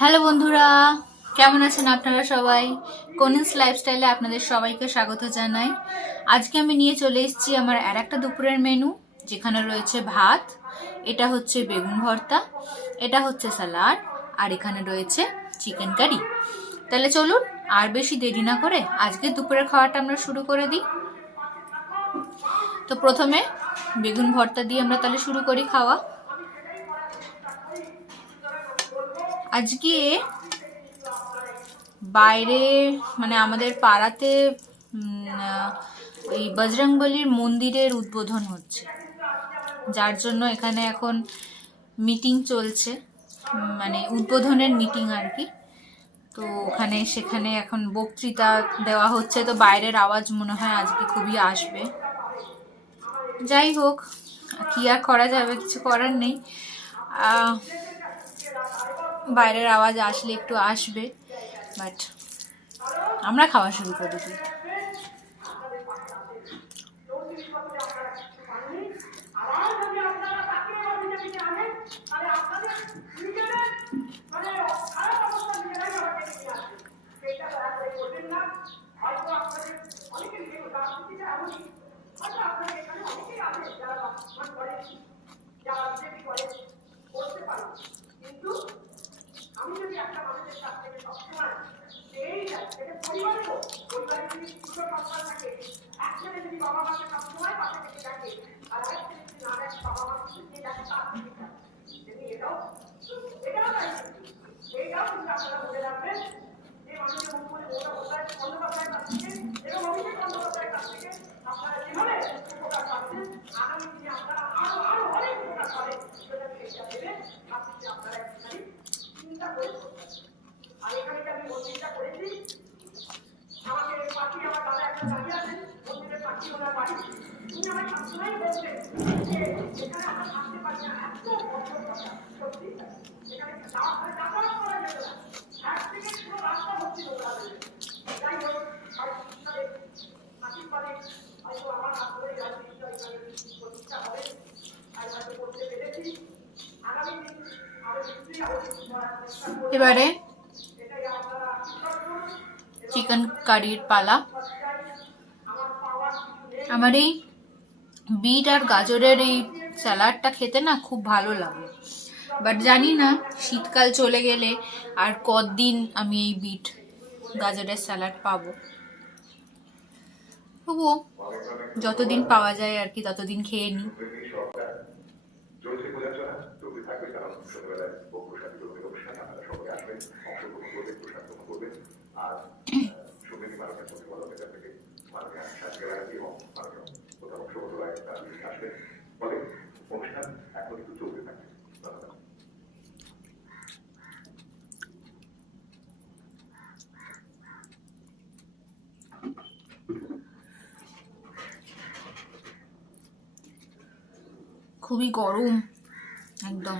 Hello বন্ধুরা, কেমন আছেন আপনারা সবাই? কোনিন্স লাইফস্টাইলে আপনাদের সবাইকে স্বাগত জানাই। আজকে আমি নিয়ে চলে এসেছি আমার আর একটা দুপুরের মেনু, যেখানে রয়েছে ভাত, এটা হচ্ছে বেগুন ভর্তা, এটা হচ্ছে স্যালাড, আর এখানে রয়েছে চিকেন কারি। তাহলে চলুন আর বেশি দেরি না করে আজকে দুপুরের খাওয়াটা আমরা শুরু করে দিই। তো প্রথমে বেগুন ভর্তা দিয়ে আমরা তাহলে শুরু করি খাওয়া। আজকে বাইরে মানে আমাদের পাড়াতে ওই বজরংবলির মন্দিরের উদ্বোধন হচ্ছে, যার জন্য এখানে এখন মিটিং চলছে, মানে উদ্বোধনের মিটিং আর কি। তো সেখানে এখন বক্তৃতা দেওয়া হচ্ছে, তো বাইরের আওয়াজ মনে হয় আজকে খুবই আসবে। যাই হোক, কি আর করা যাবে, কিছু করার নেই। বাইরের আওয়াজ আসলে একটু আসবে, বাট আমরা খাওয়া শুরু করে দিই। এবারে চিকেন কারির পালা। আমার এই বিট আর গাজরের এই স্যালাডটা খেতে না খুব ভালো লাগে, বাট জানি না শীতকাল চলে গেলে আর কতদিন আমি এই বিট গাজরের স্যালাড পাবো। তবুও যতদিন পাওয়া যায় আর কি ততদিন খেয়ে নিই। খুবই গরম একদম।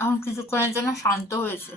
এখন কিছুক্ষণের জন্য শান্ত হয়েছে।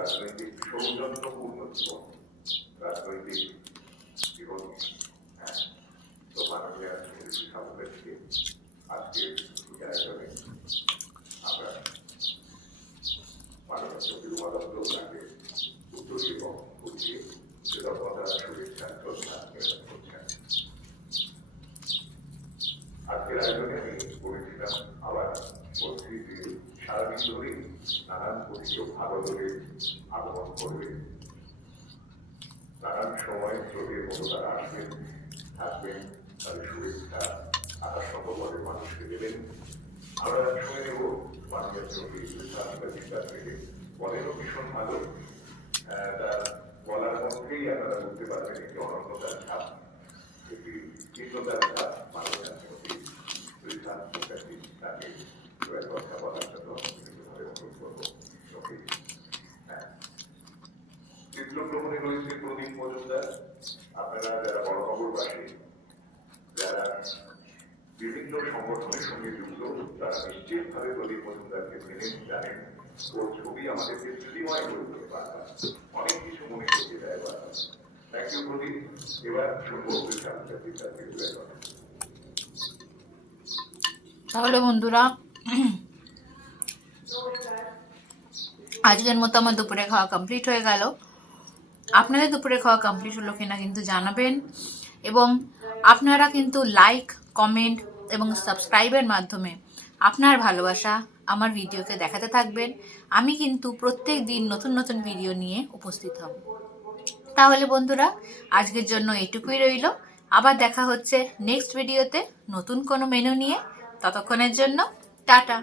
রাজনৈতিক সৌজন্যপূর্ণ জীবন, রাজনৈতিক জীবন তো মাননীয় সামগ্রীকে আজকে আয়োজনে আমরা মাননীয় বিমানকে উত্তর এবং বুঝিয়ে কৃতজ্ঞতা শুভেচ্ছা শ্রদ্ধা নিবেদন করছেন। আজকের আয়োজনে আমি বলেছিলাম আবার বলছি যে সারাদিন ধরেই নানান পরিচয় ভাগদরে আগমন করবে, নানান সময় স্রোতের মতো তারা আসবেন, থাকবেন, তাদের শুভেচ্ছা আকাশ সম্পর্কে মানুষকে দেবেন। আমরা শুনে নেব মাননীয় চিন্তা থেকে বলেনও ভীষণ ভালো, তার বলার মধ্যেই আপনারা বুঝতে পারবেন একটি অনন্যতার ছাপ, একটি চিত্রতার ছাপ মাননীয় তাকে কথা বলার জন্য অনুরোধ করবো। চিত্রগ্রহণে রয়েছে প্রদীপ মজুমদার। আপনারা যারা বড়খবরবাসী, যারা বিভিন্ন সংগঠনের সঙ্গে যুক্ত, তারা নিশ্চিতভাবে প্রদীপ মজুমদারকে মেনে জানেন। ওর ছবি আমাদেরকে স্মৃতিময় করে তোলে, বারবার অনেক কিছু মনে করিয়ে দেয় বারবার। থ্যাংক ইউ প্রদীপ। এবার শুনবো তাহলে বন্ধুরা, আজকের মতো আমার দুপুরে খাওয়া কমপ্লিট হয়ে গেল। আপনাদের দুপুরে খাওয়া কমপ্লিট হলো কিনা কিন্তু জানাবেন, এবং আপনারা কিন্তু লাইক, কমেন্ট, এবং সাবস্ক্রাইবের মাধ্যমে আপনার ভালোবাসা আমার ভিডিওকে দেখাতে থাকবেন। আমি কিন্তু প্রত্যেক দিন নতুন নতুন ভিডিও নিয়ে উপস্থিত হব। তাহলে বন্ধুরা, আজকের জন্য এটুকুই রইল। আবার দেখা হচ্ছে নেক্সট ভিডিওতে নতুন কোনো মেনু নিয়ে। ততক্ষণের জন্য টাটা।